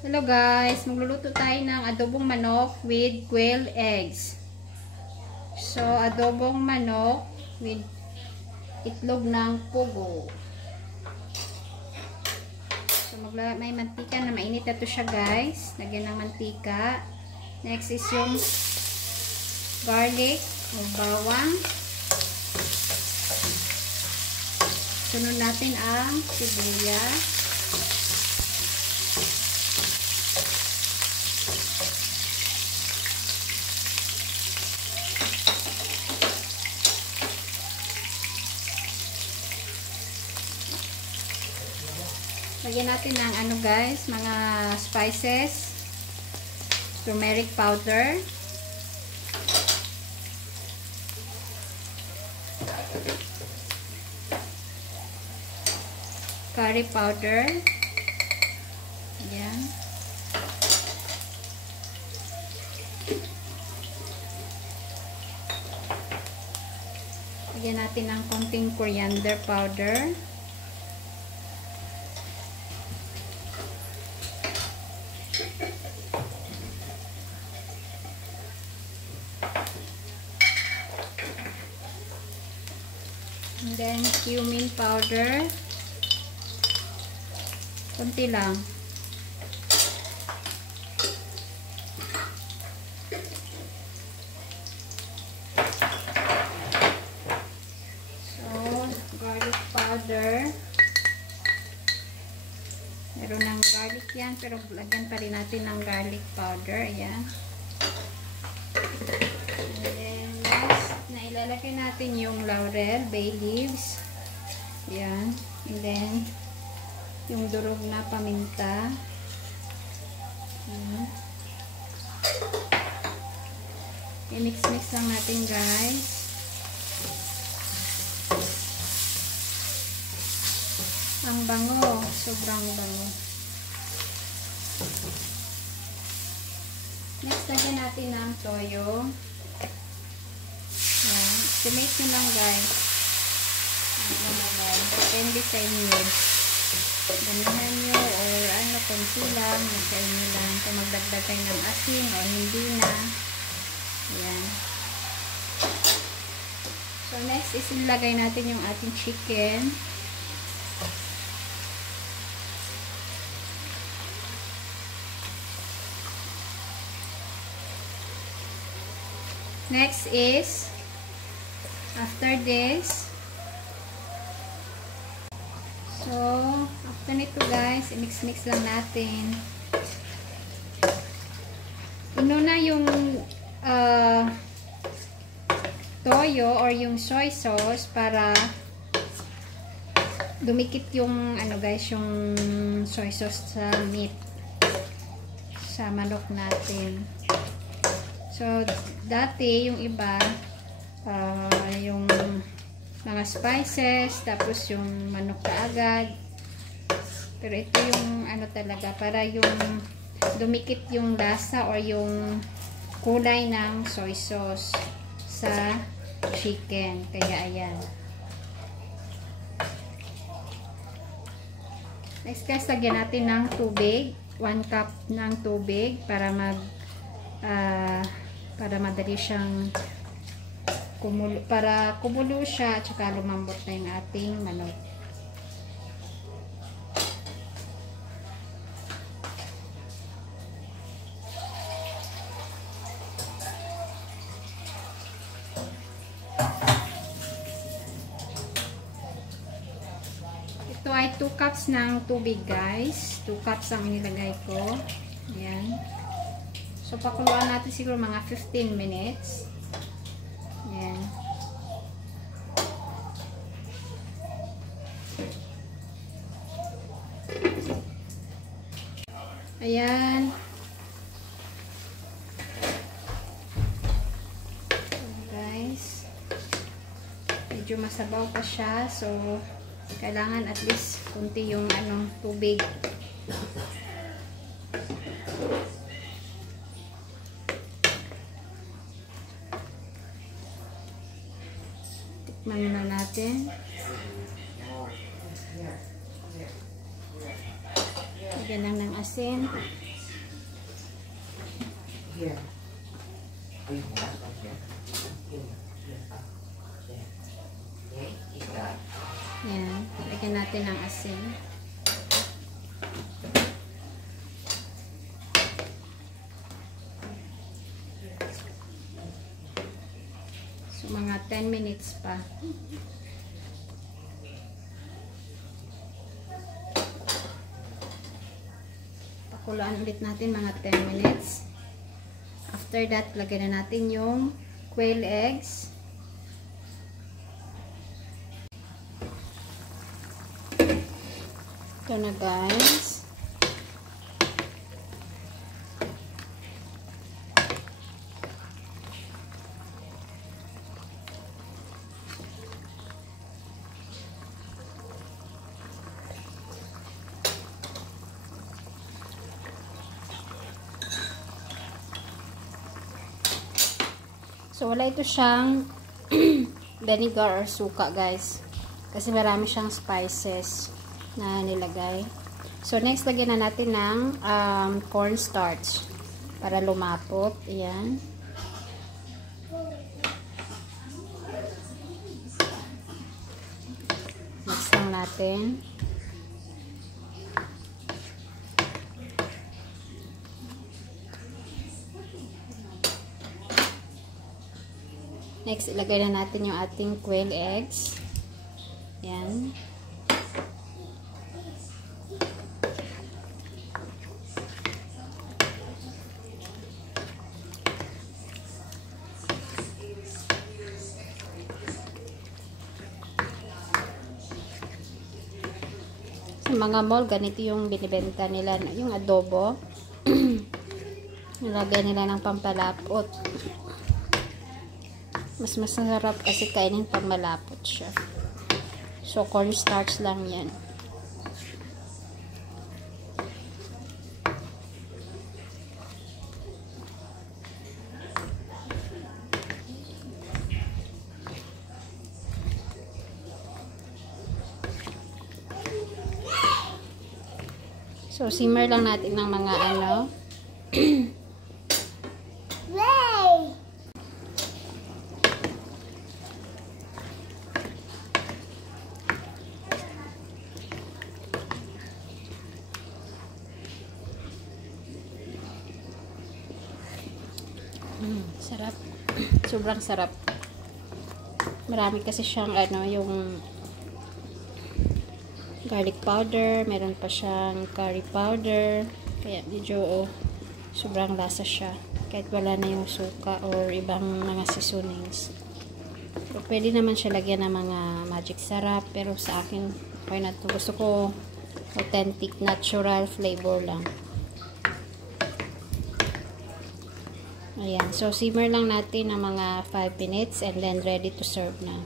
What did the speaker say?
Hello guys, magluluto tayo ng adobong manok with quail eggs. So, adobong manok with itlog ng pugo. So, may mantika na mainit na to siya guys. Lagyan ng mantika. Next is yung garlic o bawang. Sunod natin ang sibuyas. Lagyan natin ng ano guys, mga spices, turmeric powder, curry powder, ayan, lagyan natin ng konting coriander powder, and then cumin powder, konti lang, so garlic powder, meron ng garlic yan pero lagyan pa rin natin ng garlic powder, ayan. And then next na ilalagay natin yung laurel, bay leaves, ayan. And then yung durog na paminta, ayan. I-mix-mix lang natin guys. Ang bango, sobrang bango. Next, lagyan natin ng toyo. Ayan. Estimate nyo lang guys. Depende sa inyo. Damihan nyo or ano, konti lang. Nasa inyo lang. Kung magdagdag kayo ng asin o hindi na. Ayan. So, next is ilagay natin yung ating chicken. Next is, after this, so, after nito guys, i-mix-mix lang natin. Inuna yung toyo or yung soy sauce para dumikit yung ano guys, yung soy sauce sa meat, sa manok natin. So, dati, yung iba, yung mga spices, tapos yung manok kaagad. Pero ito yung ano talaga, para yung dumikit yung lasa or yung kulay ng soy sauce sa chicken. Kaya, ayan. Next guys, lagyan natin ng tubig. 1 cup ng tubig para para madali siyang para kumulo siya at saka lumambot na yung ating manok. Ito ay 2 cups ng tubig guys. 2 cups ang inilagay ko. Ayan. So, pakuluan natin siguro mga 15 minutes. Ayan. Ayan. So, guys. Medyo masabaw pa siya. So, kailangan at least kunti yung tubig. Tikman na natin. Lagyan lang ng asin. Here. Yan. Lagyan natin ng asin. So, mga 10 minutes pa. Pakulaan ulit natin mga 10 minutes. After that, lagyan na natin yung quail eggs. Ito na guys. So, wala ito siyang vinegar or suka, guys. Kasi marami siyang spices na nilagay. So, next, lagyan na natin ng cornstarch para lumapot. Ayan. Mix lang natin. Next, ilagay na natin yung ating quail eggs. Yan. Sa mga mall, ganito yung binibenta nila, yung adobo. Nilagay nila ng pampalapot. Mas masarap kasi kainin pag malapot siya. So, cornstarch lang yan. So, simmer lang natin ng mga ano. Sarap. Sobrang sarap. Marami kasi siyang ano, yung garlic powder, meron pa siyang curry powder. Kaya medyo sobrang lasa siya. Kahit wala na yung suka or ibang mga seasonings. So, pwede naman siya lagyan ng mga magic sarap. Pero sa akin, okay na to. Gusto ko authentic, natural flavor lang. Ayan. So, simmer lang natin ng mga 5 minutes and then ready to serve na.